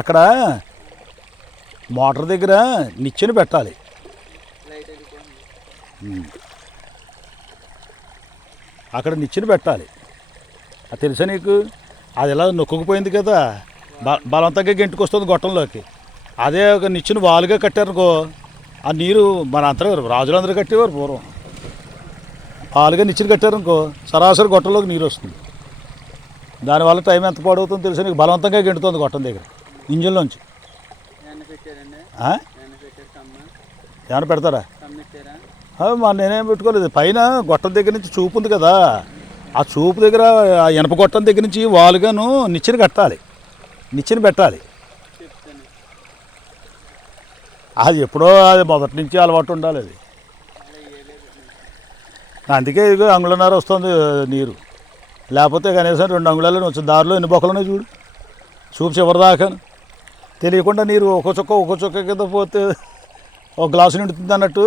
అక్కడ మోటార్ దగ్గర నిచ్చెన పెట్టాలి. అక్కడ నిచ్చెన పెట్టాలి. అది తెలుసా నీకు? అది ఎలా నొక్కుకుపోయింది కదా, బలవంతంగా గెంటుకొస్తుంది గొట్టంలోకి. అదే ఒక నిచ్చెన వాలుగా కట్టారనుకో, ఆ నీరు మన అంతా రాజులందరూ కట్టేవారు పూర్వం. వాలుగా నిచ్చెన కట్టారనుకో సరాసరి గొట్టంలోకి నీరు వస్తుంది. దానివల్ల టైం ఎంత పాడవుతుందో తెలుసా నీకు? బలవంతంగా గెంటుతుంది గొట్టం దగ్గర ఇంజిన్లోంచి. ఏమైనా పెడతారా? మరి నేనేం పెట్టుకోలేదు. పైన గొట్టం దగ్గర నుంచి చూపు ఉంది కదా, ఆ చూపు దగ్గర ఆ ఇనప గొట్టం దగ్గర నుంచి వాలుగాను నిచ్చెన కట్టాలి, నిచ్చెన పెట్టాలి. అది ఎప్పుడో, అది మొదటి నుంచి అలవాటు ఉండాలి అది. అందుకే ఇదిగో అంగుళన్నర వస్తుంది నీరు. లేకపోతే కనీసం 2 అంగుళాలు వచ్చి దారిలో ఎన్ని బొక్కలున్నాయి చూడు, చూపు చివరి దాకాను. తెలియకుండా నీరు ఒక్కో చుక్క కింద పోతే ఒక గ్లాసు నిండుతుంది అన్నట్టు.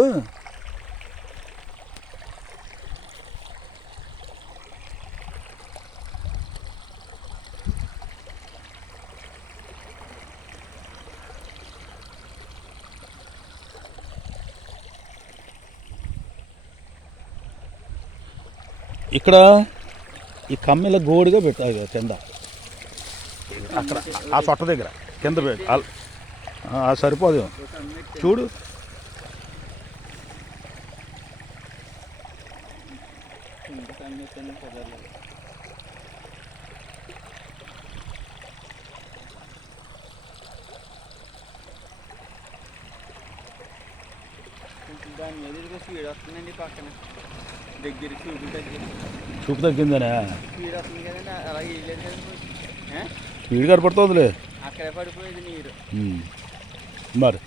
ఇక్కడ ఈ కమ్మిల గోడుగా పెట్టాలి కింద, అక్కడ ఆ చొట్ట దగ్గర కింద సరిపోదు చూడు. చూపు తగ్గిందనే స్పీడ్ కనపడుతుందిలే మరి.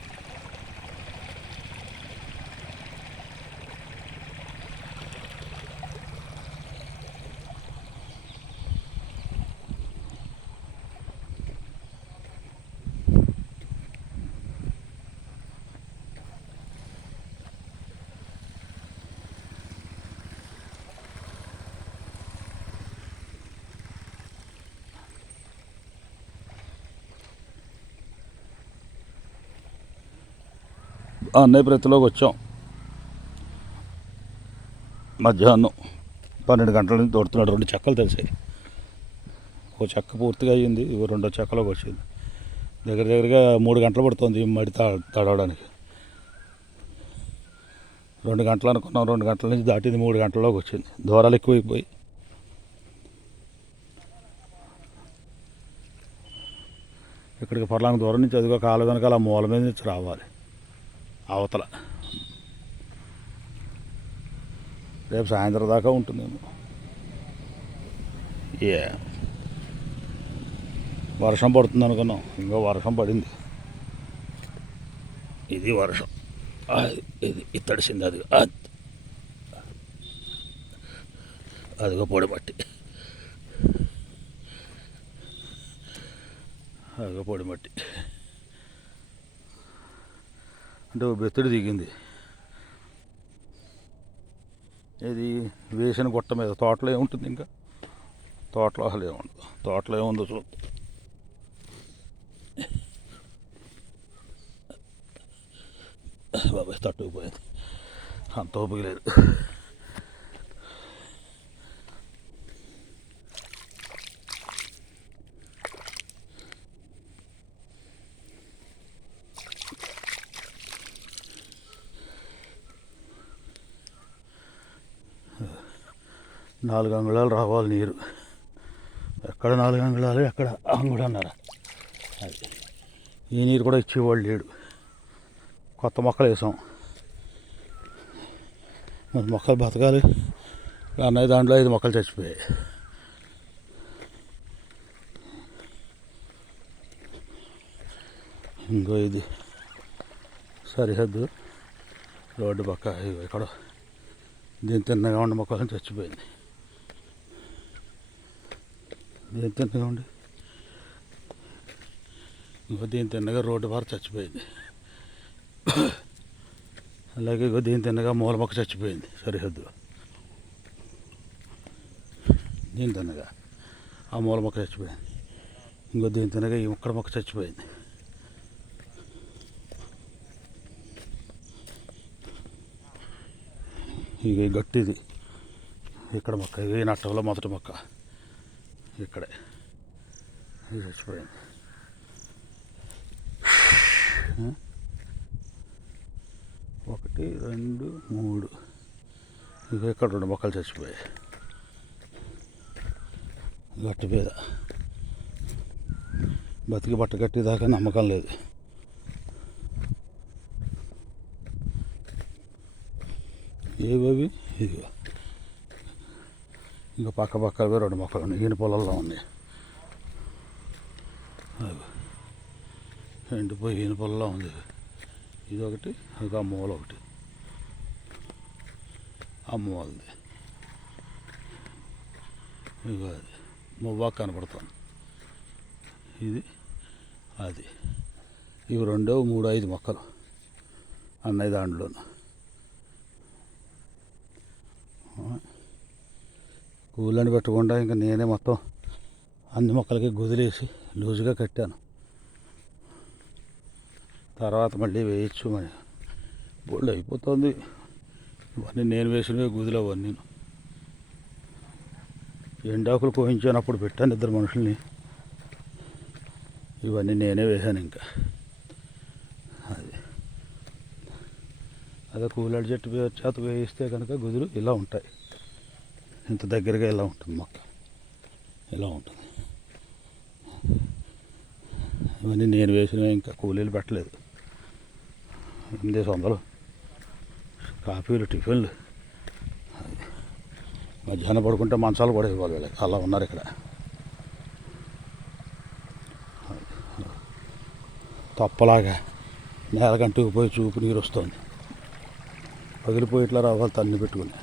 అన్నయ్య ప్రతిలోకి వచ్చాం. మధ్యాహ్నం 12 గంటల నుంచి తోడుతున్నాడు. 2 చెక్కలు తెలిసాయి. ఒక చెక్క పూర్తిగా అయ్యింది, 2వ చెక్కలోకి వచ్చింది. దగ్గరగా 3 గంటలు పడుతుంది మడి తడవడానికి. 2 గంటలు అనుకున్నాం, 2 గంటల నుంచి దాటింది, 3 గంటల్లోకి వచ్చింది. దూరాలు ఎక్కువైపోయి ఇక్కడికి పర్లాంగ దూరం నుంచి అదిగో కాలు వెనకాల మూల మీద నుంచి రావాలి అవతల. రేపు సాయంత్రం దాకా ఉంటుందేమో. వర్షం పడుతుంది అనుకున్నాం, ఇంకో వర్షం పడింది. ఇది వర్షం, ఇది తడిసింది. అదిగో పొడి మట్టి, అదిగో పొడి మట్టి అంటే బెత్తడి దిగింది. ఇది వేసిన గుట్ట మీద. తోటలో ఏముంటుంది ఇంకా? తోటలో అసలు ఏముండదు. తోటలో ఏముందో చూద్దాం. బాబాయ్ తట్టుకుపోయింది, అంత ఓపిక లేదు. నాలుగు అంగుళాలు రావాలి నీరు. ఎక్కడ 4 అంగుళాలు, ఎక్కడ అంగుళన్నర. అది ఈ నీరు కూడా ఇచ్చేవాళ్ళు లేడు. కొత్త మొక్కలు వేసాం, మరి మొక్కలు బతకాలి. అన్నయ్య దాంట్లో 5 మొక్కలు చచ్చిపోయాయి. ఇంకో ఇది సరిహద్దు రోడ్డు పక్క. ఇక్కడ దీని తిన్నగా ఉండి మొక్కలను చచ్చిపోయింది. దీని తిన్నగా ఉండి ఇంకో దీని తిన్నగా రోడ్డు బార చచ్చిపోయింది. అలాగే ఇంకో దీని తిన్నగా మూల మొక్క చచ్చిపోయింది సరిహద్దు. నేను తినగా ఆ మూల మొక్క చచ్చిపోయింది. ఇంకో దీని తినగా ఈ ముక్కడ మొక్క చచ్చిపోయింది. ఇక గట్టిది ఇక్కడ మొక్క, ఇవి నట్టంలో మొదటి మొక్క ఇక్కడే ఇది చచ్చిపోయింది. 1, 2, 3 ఇక ఇక్కడ 2 మొక్కలు చచ్చిపోయాయి. గట్టి మీద బతికి బట్ట కట్టేదాకా నమ్మకం లేదు. ఏవి ఇది ఇంకా పక్క పక్కవి 2 మొక్కలు ఉన్నాయి. ఈయన పొలాల్లో ఉన్నాయి. ఎండిపోయి ఈయన పొలంలో ఉంది. ఇది ఒకటి, ఇంకా మూల ఒకటి, అమ్మవాళ్ళది. ఇక అది మువ్వా కనపడుతుంది. ఇది అది ఇవి 2, 3, 5 మొక్కలు అన్నయ్య దాంట్లోనూ. కూలని పెట్టకుండా ఇంకా నేనే మొత్తం అన్ని మొక్కలకి గుదిలేసి లూజుగా కట్టాను. తర్వాత మళ్ళీ వేయచ్చు. మరి బోల్డ్ అయిపోతుంది. ఇవన్నీ నేను వేసినవే గుదిలో అవన్నీ. ఎండాకులు కోయించాను, అప్పుడు పెట్టాను 2 మనుషుల్ని. ఇవన్నీ నేనే వేసాను. ఇంకా అదే కూలాడి చెట్టు చేత వేయిస్తే కనుక గుదులు ఇలా ఉంటాయి. ఇంత దగ్గరగా ఇలా ఉంటుంది మొక్క, ఇలా ఉంటుంది. ఇవన్నీ నేను వేసినవి, ఇంకా కూలీలు పెట్టలేదు. 800 కాఫీలు, టిఫిన్లు. మధ్యాహ్నం పడుకుంటే మంచాలు కూడా ఇవ్వాలి వీళ్ళకి, అలా ఉన్నారు ఇక్కడ. తప్పలాగా నేలకంటూ పోయి చూపు నీరు వస్తుంది. పగిలిపోయి ఇట్లా రావాలి తన్ని పెట్టుకుని.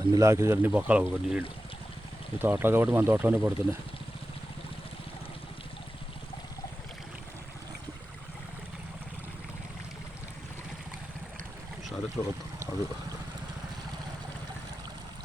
అన్ని లాకి అన్ని బొక్కలు ఒక నీళ్ళు. ఈ తోటలో కాబట్టి మన తోటలోనే పడుతున్నాయి. సరే చూద్దాం. అది